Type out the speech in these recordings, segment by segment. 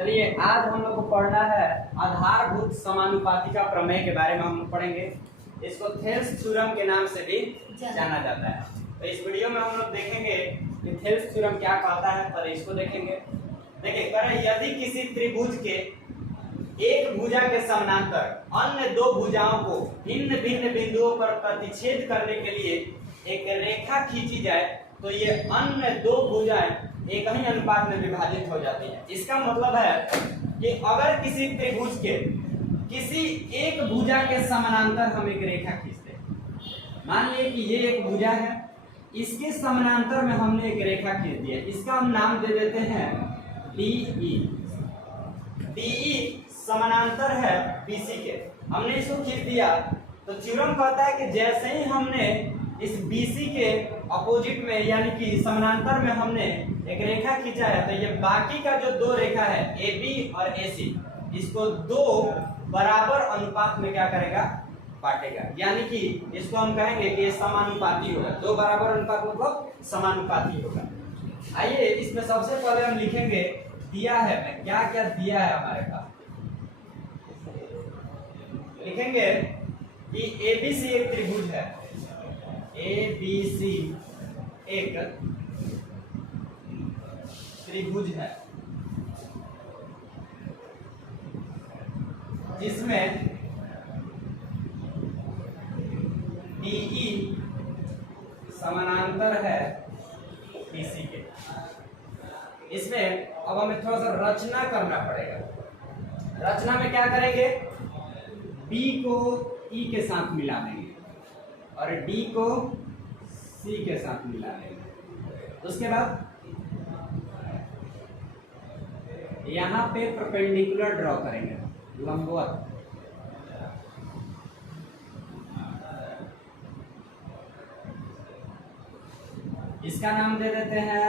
चलिए आज हम लोग को पढ़ना है आधारभूत समानुपाती का प्रमेय के बारे में हम लोग पढ़ेंगे। इसको थेल्स थ्योरम के नाम से भी जाना जाता है। तो इस वीडियो में हम लोग देखेंगे कि थेल्स थ्योरम क्या कहता है, पहले इसको देखेंगे। देखिए करें, यदि किसी त्रिभुज के एक भुजा के समानांतर अन्य दो भुजाओं को भिन्न भिन्न बिंदुओं पर प्रतिच्छेद करने के लिए एक रेखा खींची जाए तो ये अन्य दो भुजाएं एक ही अनुपात में विभाजित हो जाती है। इसका मतलब है कि अगर किसी त्रिभुज के किसी एक भुजा के समानांतर हम एक रेखा खींचते हैं, मान लीजिए कि ये एक भुजा है, इसके समानांतर में हमने एक रेखा खींच दी है, इसका हम नाम दे देते हैं DE। DE समानांतर है BC के, हमने इसको खींच दिया तो थ्योरम कहता है कि जैसे ही हमने इस BC के अपोजिट में यानी कि समानांतर में हमने एक रेखा खींचा है तो ये बाकी का जो दो रेखा है AB और AC, इसको दो बराबर अनुपात में क्या करेगा, बांटेगा। यानी कि इसको हम कहेंगे कि ये समानुपाती होगा। दो बराबर अनुपात मतलब समानुपाती होगा। आइए इसमें सबसे पहले हम लिखेंगे दिया है, मैं क्या क्या दिया है हमारे पास। लिखेंगे कि ABC एक त्रिभुज है, ABC एक त्रिभुज है जिसमें DE समानांतर है BC के। इसमें अब हमें थोड़ा सा रचना करना पड़ेगा। रचना में क्या करेंगे, B को E के साथ मिला देंगे और D को C के साथ मिला देंगे। उसके बाद यहाँ पे परपेंडिकुलर ड्रॉ करेंगे, लंबवत। इसका नाम दे देते हैं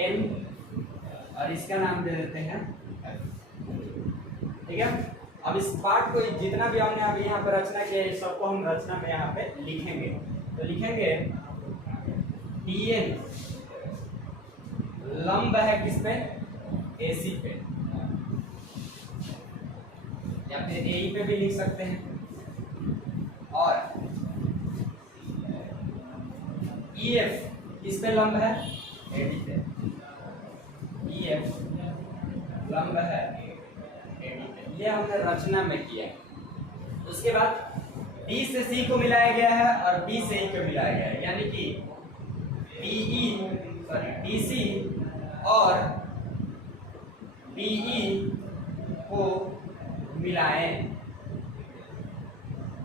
N और इसका नाम दे देते हैं F। ठीक है, अब इस पार्ट को जितना भी हमने अभी यहाँ पे रचना किया है सबको हम रचना में यहाँ पे लिखेंगे। तो लिखेंगे DN लंब है किस पे, AC पे, या फिर AE पे भी लिख सकते हैं। और EF किस पे लंब है, AD पे। EF लंब है AD पे। ये हमने रचना में किया। उसके बाद D से C को मिलाया गया है और B से E को मिलाया गया है, यानी कि DC और BE को मिलाएं।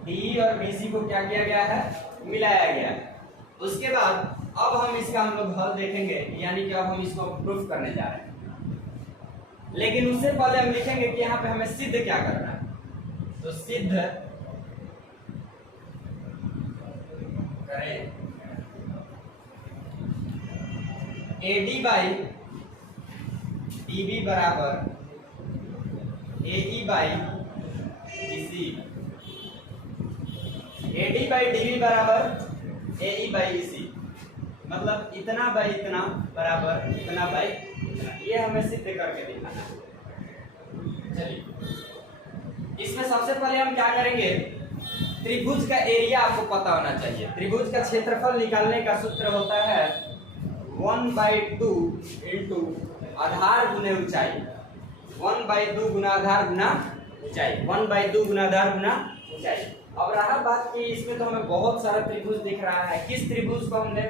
DE और BC को क्या किया गया है, मिलाया गया है। उसके बाद अब हम इसका लोग हल देखेंगे, यानी कि अब हम इसको प्रूफ करने जा रहे हैं। लेकिन उससे पहले हम लिखेंगे कि यहाँ पे हमें सिद्ध क्या करना है। तो सिद्ध करें AD बाई DB बराबर AE by BC। AD by DB बराबर AE बाई BC, मतलब इतना बाई इतना बराबर इतना बाई इतना। ये हमें सिद्ध करके दिखाना है। चलिए इसमें सबसे पहले हम क्या करेंगे, त्रिभुज का एरिया आपको पता होना चाहिए। त्रिभुज का क्षेत्रफल निकालने का सूत्र होता है 1/2 इंटू आधार गुने ऊंचाई। 1/2 गुना आधार गुना ऊंचाई, 1/2 गुना आधार गुना ऊंचाई। अब रहा बात कि इसमें तो हमें बहुत सारा त्रिभुज दिख रहा है, किस त्रिभुज को हमने,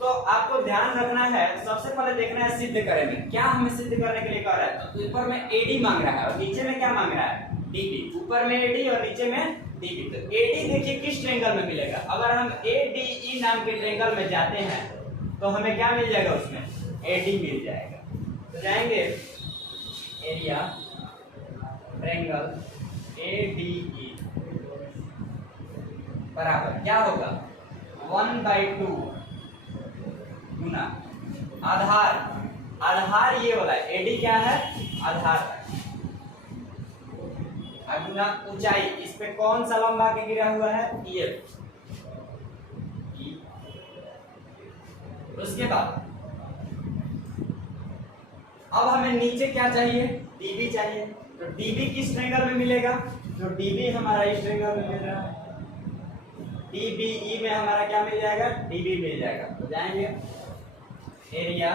तो आपको ध्यान रखना है। सबसे पहले देखना है सिद्ध करेंगे क्या हमें सिद्ध करने के लिए कह रहा है। तो ऊपर में AD मांग रहा है और नीचे में क्या मांग रहा है, DB। ऊपर में AD और नीचे में DB। तो AD देखिए किस ट्रायंगल में मिलेगा। अगर हम ADE नाम के ट्रायंगल में जाते हैं तो हमें क्या मिल जाएगा, उसमें AD मिल जाएगा। तो जाएंगे एरिया ट्रायंगल ADE बराबर क्या होगा, 1/2 गुना आधार, आधार ये वाला है, AD क्या है, आधार है, गुना ऊंचाई। इस पे कौन सा लंब आके गिरा हुआ है, EF। उसके बाद अब हमें नीचे क्या चाहिए, डीबी चाहिए। तो डीबी किस ट्रायंगल में मिलेगा, तो डीबी हमारा इस ट्रायंगल में मिल रहा है, डीबीई में हमारा क्या मिल जाएगा, डीबी मिल जाएगा। तो जाएंगे एरिया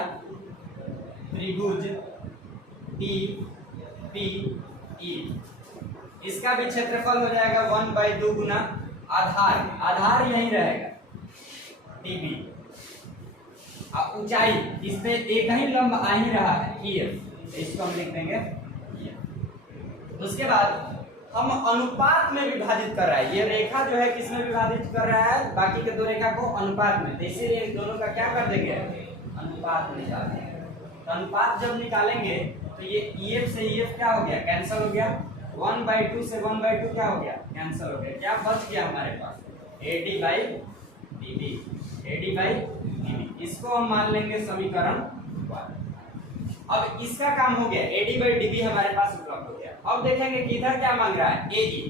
त्रिभुज डीबीई, इसका भी क्षेत्रफल हो जाएगा 1/2 गुना आधार, आधार यही रहेगा डीबी, अब ऊंचाई इसमें एक ही लंब आ ही रहा है EF, इसको हम लिख देंगे EF। उसके बाद हम अनुपात में विभाजित कर रहा है, ये रेखा जो है किसमें विभाजित कर रहा है, बाकी के दो रेखा को अनुपात में, तो इसीलिए इन दोनों का क्या कर देंगे, अनुपात निकाल देंगे। तो अनुपात जब निकालेंगे तो ये EF से EF क्या हो गया, कैंसिल हो गया, 1/2 से 1/2 क्या हो गया, कैंसिल हो गया। क्या बच गया हमारे पास, AD/DB, AD/DB, इसको हम मान लेंगे समीकरण 1। अब इसका काम हो गया, AD/DB हमारे पास उपलब्ध हो गया। अब देखेंगे कि इधर क्या मांग रहा है, AE।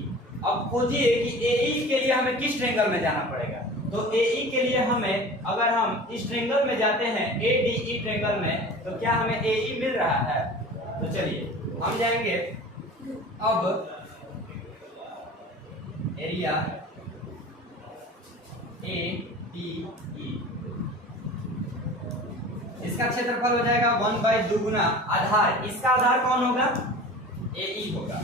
अब खोजिए कि AE के लिए हमें किस ट्रायंगल में जाना पड़ेगा। तो AE के लिए हमें, अगर हम इस ट्रायंगल में जाते हैं ADE ट्रायंगल में, तो क्या हमें AE मिल रहा है। तो चलिए हम जाएंगे अब एरिया ADE, इसका क्षेत्रफल हो जाएगा 1/2 गुना आधार, इसका आधार कौन होगा, AE होगा,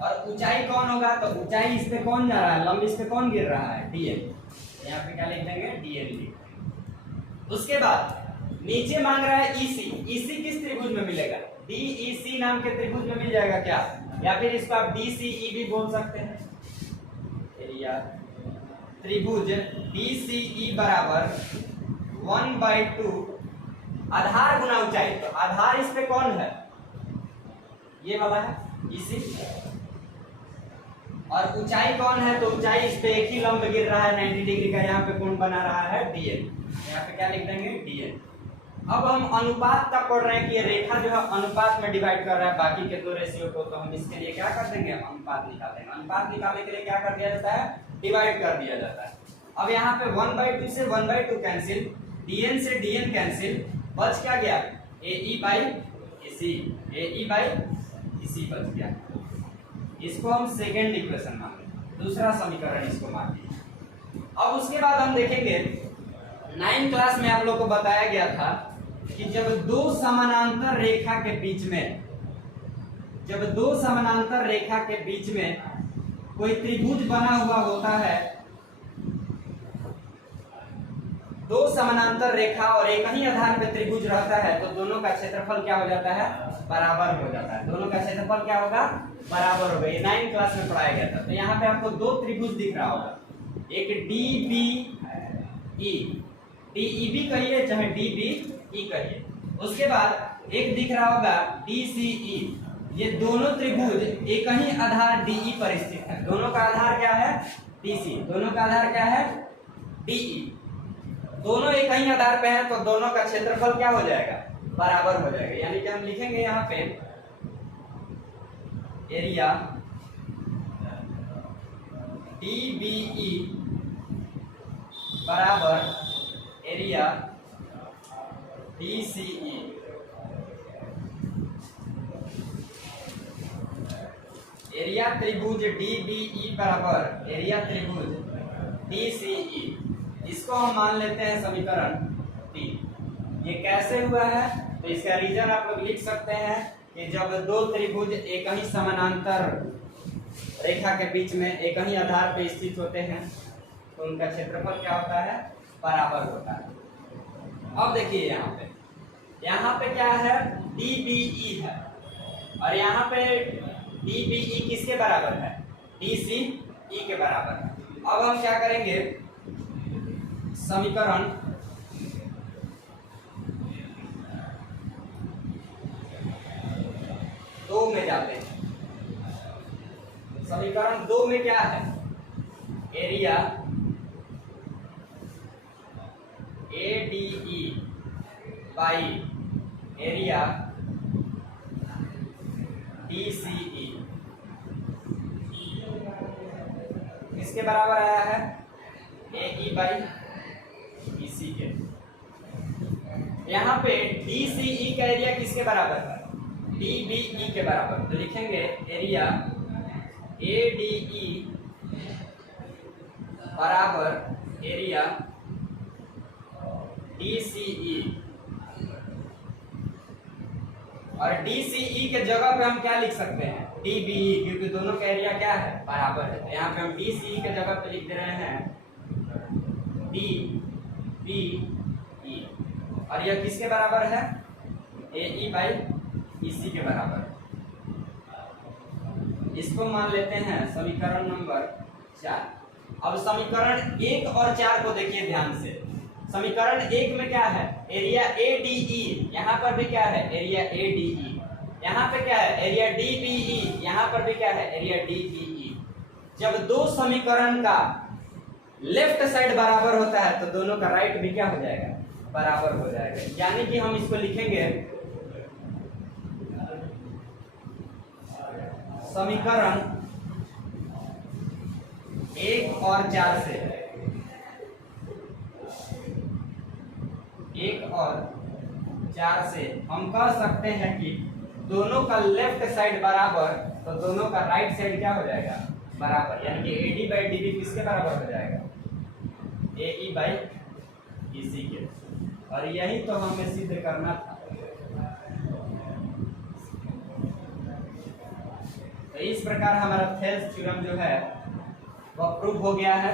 और ऊंचाई कौन होगा, तो ऊंचाई इस पे कौन जा रहा है, लंब इस पे कौन गिर रहा है, DN, यहाँ पे क्या लिख देंगे, DN लिख देंगे। उसके बाद नीचे मांग रहा है EC, EC किस त्रिभुज में मिलेगा, DEC नाम के त्रिभुज में मिल जाएगा क्या, या फिर इसको आप DCE भी बोल सकते हैं। एरिया त्रिभुज DCE बराबर 1/2 आधार गुना ऊंचाई, तो आधार इस पे कौन है, ये वाला है EC, और ऊंचाई कौन है, तो ऊंचाई इस पे एक ही लंब गिर रहा है 90 डिग्री का, यहाँ पे कोण बना रहा है DN, यहाँ पे क्या लिख देंगे, DN। अब हम अनुपात का पढ़ रहे हैं कि ये रेखा जो है अनुपात में डिवाइड कर रहा है बाकी के दो रेशियो को, तो हम इसके लिए क्या कर देंगे, अनुपात निकाल देंगे। अनुपात निकालने के लिए क्या कर दिया जाता है, डिवाइड कर दिया जाता है। अब यहाँ पे 1/2 से 1/2 कैंसिल, DN से DN कैंसिल, बच क्या गया, AE/AC, AE/AC बच गया। इसको हम सेकेंड इक्वेशन मानेंगे, दूसरा समीकरण इसको मानेंगे। अब उसके बाद हम देखेंगे 9th क्लास में आप लोग को बताया गया था कि जब दो समानांतर रेखा के बीच में, जब दो समानांतर रेखा के बीच में कोई त्रिभुज बना हुआ होता है, दो समानांतर रेखा और एक ही आधार पे त्रिभुज रहता है, तो दोनों का क्षेत्रफल क्या हो जाता है, बराबर हो जाता है। दोनों का क्षेत्रफल क्या होगा, बराबर होगा। ये 9th क्लास में पढ़ाया गया था। तो यहाँ पे आपको दो त्रिभुज दिख रहा होगा, एक DBE, DEB कहिए चाहे DBE कहिए, उसके बाद एक दिख रहा होगा DCE। ये दोनों त्रिभुज एक ही आधार DE पर स्थित है। दोनों का आधार क्या है, DC, दोनों का आधार क्या है, DE। दोनों एक ही आधार पे है, तो दोनों का क्षेत्रफल क्या हो जाएगा, बराबर हो जाएगा। यानी कि हम लिखेंगे यहाँ पे एरिया DBE बराबर एरिया DCE। एरिया त्रिभुज DBE बराबर एरिया त्रिभुज DCE, इसको हम मान लेते हैं समीकरण 3। ये कैसे हुआ है, तो इसका रीजन आप लोग लिख सकते हैं कि जब दो त्रिभुज एक ही समानांतर रेखा के बीच में एक ही आधार पर स्थित होते हैं, तो उनका क्षेत्रफल क्या होता है, बराबर होता है। अब देखिए यहाँ पे क्या है, DBE है, और यहाँ पे DBE किसके बराबर है, DCE के बराबर है। अब हम क्या करेंगे, समीकरण 2 में जाते हैं। समीकरण 2 में क्या है, area ADE by area DCE किसके बराबर आया है, AE बाई BC के। यहाँ पे DCE का एरिया किसके बराबर है? DBE के बराबर। तो लिखेंगे एरिया ADE बराबर एरिया DCE। और DCE के जगह पे हम क्या लिख सकते हैं? DBE, क्योंकि दोनों का एरिया क्या है? बराबर है। तो यहाँ पे हम DCE के जगह पे लिख दे रहे हैं DBE। और यह किसके बराबर है? AE/EC के बराबर। इसको मान लेते हैं समीकरण नंबर 4। अब समीकरण 1 और 4 को देखिए ध्यान से। समीकरण 1 में क्या है? Area ADE। यहाँ पर भी क्या है? Area ADE। यहाँ पे क्या है? Area DBE। यहाँ पर भी क्या है? Area DBE। जब दो समीकरण का लेफ्ट साइड बराबर होता है तो दोनों का राइट भी क्या हो जाएगा? बराबर हो जाएगा। यानी कि हम इसको लिखेंगे समीकरण 1 और 4 से 1 और 4 से हम कह सकते हैं कि दोनों का लेफ्ट साइड बराबर तो दोनों का राइट साइड क्या हो जाएगा? बराबर। यानी कि AD/DB किसके बराबर हो जाएगा? AE/EC के। और यही तो हमें सिद्ध करना था। तो इस प्रकार हमारा थेल्स थ्योरम जो है वह प्रूव हो गया है।